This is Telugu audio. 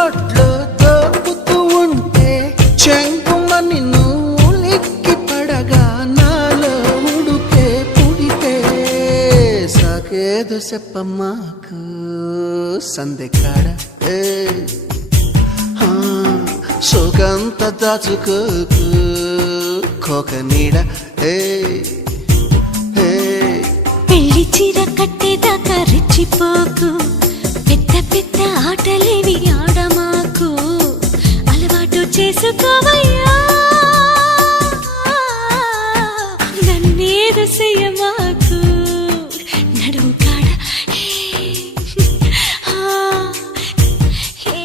నోట్లో దోపుతూ ఉంటే చెంగుమని నువ్వు లిక్కి పడగా నాలో ఉడుకే పుడితే సాకేదో చెప్పమ్మాకు సందెకాడ సోకంత దాచుకోకు కోక నీడ పెళ్లి చీర కట్టేదాకా రెచ్చిపోకు పెద్ద పెద్ద ఆటలేవి ఆడమాకు అలవాటు చేసుకోవయ్యా నన్నేదో చెయ్యమా